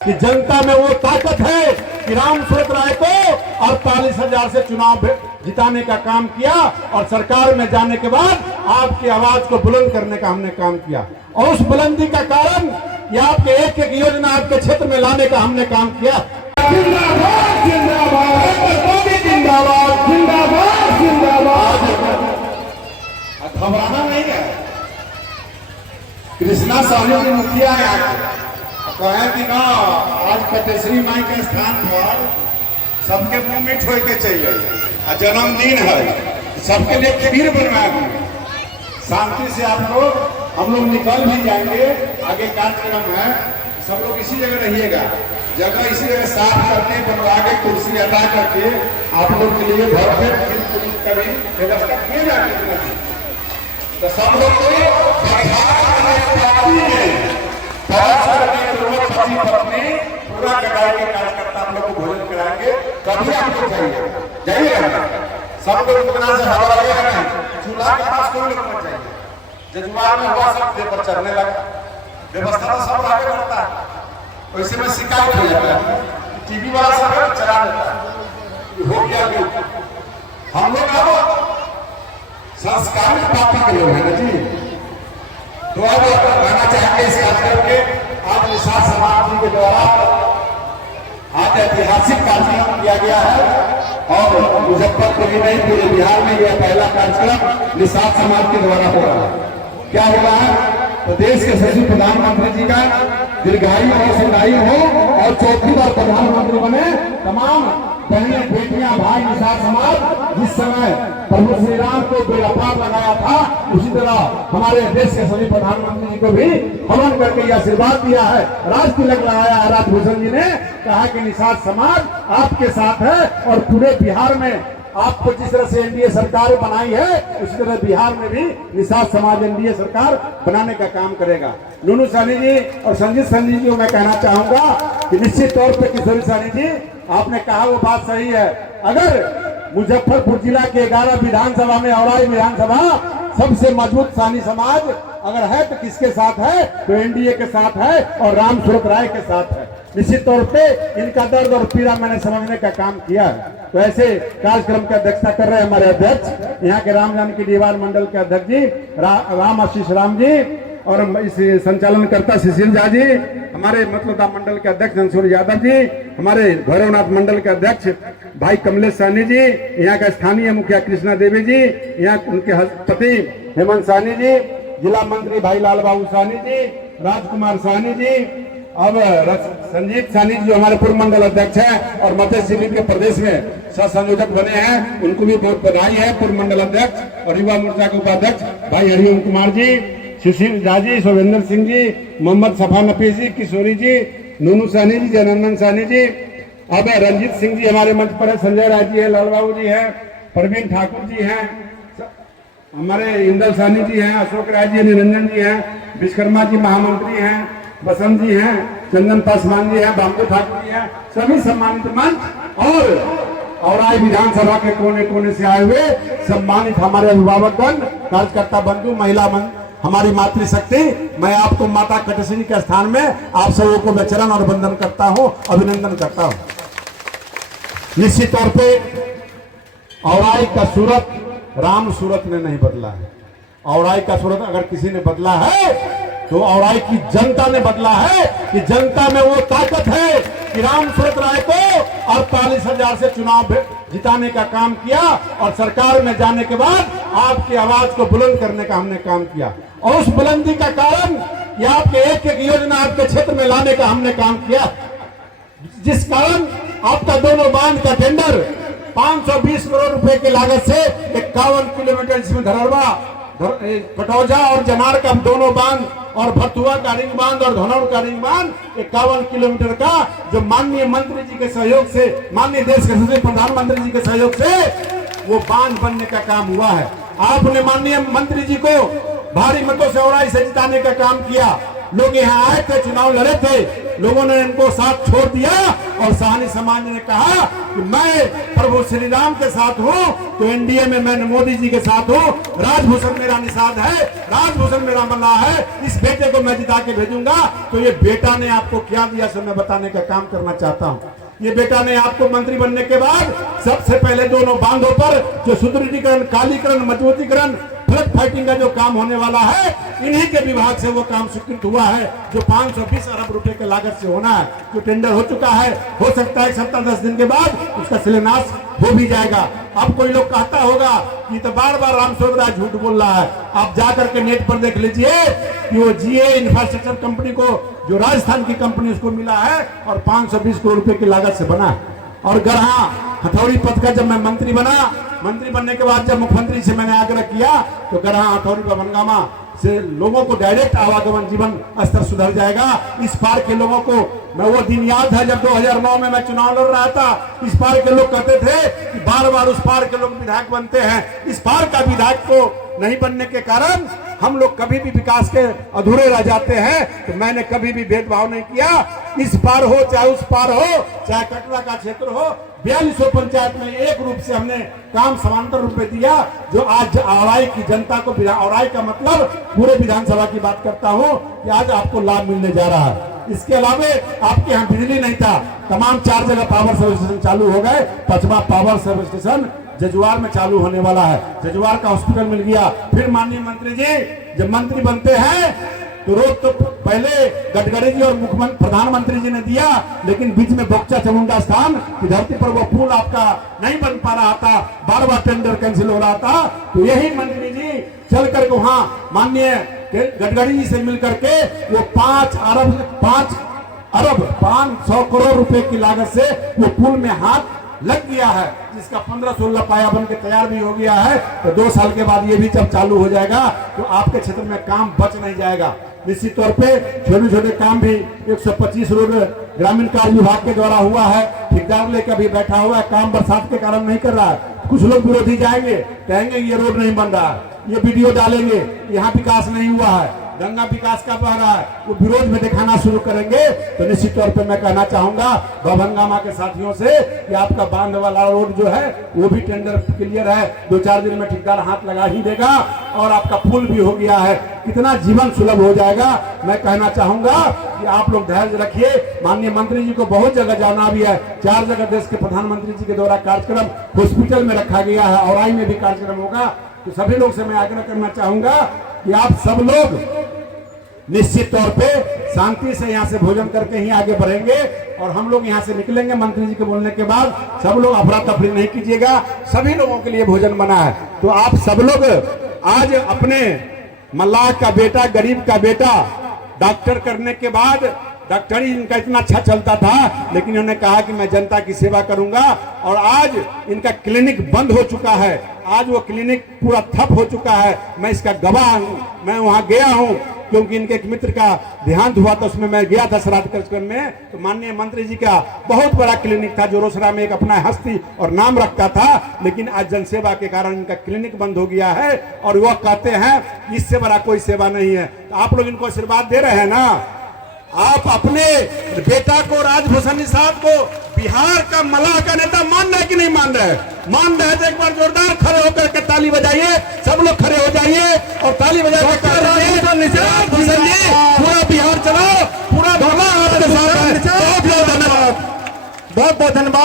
कि जनता में वो ताकत है कि राम सूरत राय को 48,000 से चुनाव जिताने का काम किया और सरकार में जाने के बाद आपकी आवाज को बुलंद करने का हमने काम किया और उस बुलंदी का कारण ये आपके एक एक योजना आपके क्षेत्र में लाने का हमने काम किया। जिंदाबाद जिंदाबाद जिंदाबाद जिंदाबाद जिंदाबाद। घबराना नहीं है। कृष्णा साहू जी मुखिया कहे कि ना आज पटेश्वरी माई के स्थान पर सबके मुंह में छोड़ के चाहिए जन्मदिन है, सबके लिए खीर बनवाया। शांति से आप लोग हम लोग निकल भी जाएंगे, आगे कार्यक्रम है, सब लोग इसी जगह रहिएगा। जगह इसी जगह साफ करके बनवा के कुर्सी हटा करके आप लोग के लिए भरपेट कभी व्यवस्था किए जाएंगे। तो सब लोग पूरा कटाई के कार्यकर्ता हम लोग को भोजन कराएंगे। कभी आप लोग जाइएगा, सब लोग इतना से हवा लगेगा नहीं, चूल्हा के पास कोई लोग मत जाइए। जजुआर में हुआ सब देह पर चढ़ने लगा, व्यवस्था तो सब आगे बढ़ता है, वैसे में शिकायत हो जाता है, टीवी वाला सब चला देता है, हो गया कि हम लोग अब संस्कारित पार्टी के लोग हैं ना जी। तो अब कहना चाहेंगे इस कार्यक्रम के आज निषाद समाज जी के द्वारा आज ऐतिहासिक कार्यक्रम किया गया है और मुजफ्फरपुर ही नहीं पूरे बिहार में यह पहला कार्यक्रम निषाद समाज के द्वारा हो रहा है। क्या हो रहा है? प्रदेश के सचिव प्रधानमंत्री जी का दीर्घायु और सुधायु हो और चौथी बार प्रधानमंत्री बने तमाम बहनें बेटियां भाई निषाद समाज जिस समय प्रभु श्री राम को बेलपार लगाया था उसी तरह हमारे देश के सभी प्रधानमंत्री जी को भी हवन करके यह आशीर्वाद दिया है, राज तिलक लगाया है। राजभूषण जी ने कहा कि निषाद समाज आपके साथ है और पूरे बिहार में आपको जिस तरह से एनडीए सरकार बनाई है उसी तरह बिहार में भी निषाद समाज एनडीए सरकार बनाने का काम करेगा। नूनू साहनी जी और संजीत साहनी जी को मैं कहना चाहूंगा कि निश्चित तौर पर किशोरी साहनी जी आपने कहा वो बात सही है। अगर मुजफ्फरपुर जिला के 11 विधानसभा में औराई विधानसभा सबसे मजबूत सानी समाज अगर है तो किसके साथ है? तो एनडीए के साथ है और राम सूरत राय के साथ है। निश्चित तौर पे इनका दर्द और पीड़ा मैंने समझने का काम किया है। तो ऐसे कार्यक्रम की अध्यक्षता कर रहे हैं हमारे अध्यक्ष यहाँ के राम जानकी दीवार मंडल के अध्यक्ष जी राम आशीष राम जी और इस संचालनकर्ता सुशील झा जी, हमारे मतलता मंडल के अध्यक्ष अंशुर यादव जी, हमारे भैरवनाथ मंडल के अध्यक्ष भाई कमलेश सहनी जी, यहाँ का स्थानीय मुखिया कृष्णा देवी जी, यहाँ उनके पति हेमंत सहनी जी, जिला मंत्री भाई लाल बाबू सहनी जी, राजकुमार सहनी जी, अब संजीव सहनी जी जो हमारे पूर्व मंडल अध्यक्ष हैं और मध्य शिविर के प्रदेश में सह संयोजक बने हैं, उनको भी बहुत बधाई है। पूर्व मंडल अध्यक्ष और युवा मोर्चा के उपाध्यक्ष भाई हरिओम कुमार जी, सुशील झा जी, शोभेंद्र सिंह जी, मोहम्मद सफा नफीस जी, किशोरी जी, नूनू सहनी जी, जनानंद सहनी जी, अब रंजीत सिंह जी हमारे मंच पर है, संजय राय जी है, लाल बाबू जी है, प्रवीण ठाकुर जी हैं, हमारे इंदल सहनी जी हैं, अशोक राय जी, निरंजन जी हैं, विश्वकर्मा जी महामंत्री हैं, बसंत जी हैं, चंदन पासवान जी हैं, बाबू ठाकुर जी हैं, सभी सम्मानित मंच और आज विधानसभा के कोने कोने से आए हुए सम्मानित हमारे अभिभावकगण, कार्यकर्ता बंधु, महिला मंच, हमारी मातृशक्ति, मैं आपको माता कटेश्वरी के स्थान में आप सबों को मैं चरण और वंदन करता हूं, अभिनंदन करता हूं। निश्चित तौर पे औराई का सूरत राम सूरत ने नहीं बदला है। औराई का सूरत अगर किसी ने बदला है तो औराई की जनता ने बदला है कि जनता में वो ताकत है कि राम सूरत राय को 48,000 से चुनाव जिताने का काम किया और सरकार में जाने के बाद आपकी आवाज को बुलंद करने का हमने काम किया और उस बुलंदी का कारण ये आपके एक एक योजना आपके क्षेत्र में लाने का हमने काम किया, जिस कारण आपका दोनों बांध का टेंडर 520 करोड़ रुपए की लागत से 51 किलोमीटर जिसमें धरहरवा कटौजा और जनार का दोनों बांध और भरतुआ का रिंग बांध और धनौर का रिंग बांध 51 किलोमीटर का जो माननीय मंत्री जी के सहयोग से, माननीय देश के सचिव प्रधानमंत्री जी के सहयोग से वो बांध बनने का काम हुआ है। आपने माननीय मंत्री जी को भारी मतों से औराई से जिताने का काम किया। लोग यहाँ आए थे, चुनाव लड़े थे, लोगों ने इनको साथ छोड़ दिया और साहनी समाज ने कहा कि मैं प्रभु श्री राम के साथ हूँ, तो एनडीए में मैं मोदी जी के साथ हूँ, राजभूषण मेरा निषाद है, राजभूषण मेरा मल्ला है, इस बेटे को मैं जिता के भेजूंगा। तो ये बेटा ने आपको क्या दिया सो मैं बताने का काम करना चाहता हूँ। ये बेटा ने आपको मंत्री बनने के बाद सबसे पहले दोनों बांधों पर जो सुदृढ़ीकरण, कालीकरण, मजबूतीकरण, फ्लड फाइटिंग का जो काम होने वाला है, इन्हीं के विभाग से वो काम स्वीकृत हुआ है, जो 520 अरब रुपए के लागत से होना है, जो टेंडर हो चुका है। हो सकता है 7-10 दिन के बाद उसका शिलान्यास हो भी जाएगा। अब कोई लोग कहता होगा कि तो बार बार रामस्वरूप राय झूठ बोल रहा है। आप जाकर के नेट पर देख लीजिए कि वो जीए इंफ्रास्ट्रक्चर कंपनी को, जो राजस्थान की कंपनी, उसको मिला है और 520 करोड़ रुपए की लागत से बना है। और गढ़ा हथौड़ी पथ का जब मैं मंत्री बना, मंत्री बनने के बाद जब मुख्यमंत्री से मैंने आग्रह किया तो गढ़ा हथौड़ी बनगामा से लोगों को डायरेक्ट आवागमन, जीवन स्तर सुधर जाएगा। इस पार के लोगों को, मैं वो दिन याद है जब 2009 में मैं चुनाव लड़ रहा था, इस पार के लोग कहते थे कि बार बार उस पार के लोग विधायक बनते हैं। इस पार का विधायक को नहीं बनने के कारण हम लोग कभी भी विकास के अधूरे रह जाते हैं। तो मैंने कभी भी भेदभाव नहीं किया, इस पार हो चाहे उस पार हो, चाहे कटरा का क्षेत्र हो, 4200 पंचायत में एक रूप से हमने काम समांतर रूप में दिया, जो आज औराई की जनता को, औराई का मतलब पूरे विधानसभा की बात करता हूं, कि आज आपको लाभ मिलने जा रहा है। इसके अलावा आपके यहाँ बिजली नहीं था, तमाम 4 जगह पावर सर्विस स्टेशन चालू हो गए। 5वां पावर सर्विस स्टेशन जजुआर में चालू होने वाला है, जजुआर का हॉस्पिटल मिल गया। फिर माननीय मंत्री जी जब मंत्री बनते हैं तो रोज तो पहले गडकरी जी और मुख्यमंत्री प्रधानमंत्री जी ने दिया, लेकिन बीच में बोक्चा चामुंडा स्थान की धरती पर वो पुल आपका नहीं बन पा रहा था, बार बार टेंडर कैंसिल हो रहा था। तो यही मंत्री जी चल करके वहां माननीय गडकरी जी से मिलकर के वो 5 अरब 500 करोड़ रुपए की लागत से वो पुल में हाथ लग गया है, जिसका 15-16 पाया बन के तैयार भी हो गया है। तो 2 साल के बाद ये भी जब चालू हो जाएगा तो आपके क्षेत्र में काम बच नहीं जाएगा। निश्चित तौर पे छोटे छोटे काम भी 125 रोड ग्रामीण कार्य विभाग के द्वारा हुआ है, ठेकेदार लेकर भी बैठा हुआ है, काम बरसात के कारण नहीं कर रहा है। कुछ लोग विरोधी जाएंगे, कहेंगे ये रोड नहीं बन रहा है, ये वीडियो डालेंगे, यहाँ विकास नहीं हुआ है, गंगा विकास का बह रहा है, वो विरोध में दिखाना शुरू करेंगे। तो निश्चित तौर पे मैं कहना चाहूंगा भवनगामा के साथियों से कि आपका बांध वाला रोड जो है वो भी टेंडर क्लियर है, 2-4 दिन में ठेकेदार हाथ लगा ही देगा और आपका पुल भी हो गया है। कितना जीवन सुलभ हो जाएगा। मैं कहना चाहूंगा कि आप लोग धैर्य रखिए। माननीय मंत्री जी को बहुत जगह जाना भी है, 4 जगह देश के प्रधानमंत्री जी के द्वारा कार्यक्रम हॉस्पिटल में रखा गया है, औराई में भी कार्यक्रम होगा। तो सभी लोग से मैं आग्रह करना चाहूंगा कि आप सब लोग निश्चित तौर पे शांति से यहाँ से भोजन करके ही आगे बढ़ेंगे और हम लोग यहाँ से निकलेंगे। मंत्री जी के बोलने के बाद सब लोग अफरा तफरी नहीं कीजिएगा, सभी लोगों के लिए भोजन बना है। तो आप सब लोग आज अपने मल्लाह का बेटा, गरीब का बेटा डॉक्टर करने के बाद, डॉक्टरी इनका इतना अच्छा चलता था, लेकिन इन्होंने कहा कि मैं जनता की सेवा करूंगा और आज इनका क्लिनिक बंद हो चुका है। आज वो क्लिनिक पूरा ठप हो चुका है, मैं इसका गवाह हूं। मैं वहां गया हूं क्योंकि इनके एक मित्र का देहांत हुआ था, उसमें मैं गया था श्राद्ध कार्यक्रम में। तो माननीय मंत्री जी का बहुत बड़ा क्लिनिक था जो रोसड़ा में एक अपना हस्ती और नाम रखता था, लेकिन आज जनसेवा के कारण इनका क्लिनिक बंद हो गया है और वह कहते हैं इससे बड़ा कोई सेवा नहीं है। तो आप लोग इनको आशीर्वाद दे रहे हैं ना। आप अपने बेटा को, राजभूषण निषाद को बिहार का मल्लाह का नेता मान रहे कि नहीं मान रहे? मान रहे तो एक बार जोरदार खड़े होकर के ताली बजाइए, सब लोग खड़े हो जाइए और ताली बजा के राजभूषण जी पूरा बिहार चलाओ, पूरा आपके साथ है। बहुत बहुत धन्यवाद, बहुत बहुत धन्यवाद।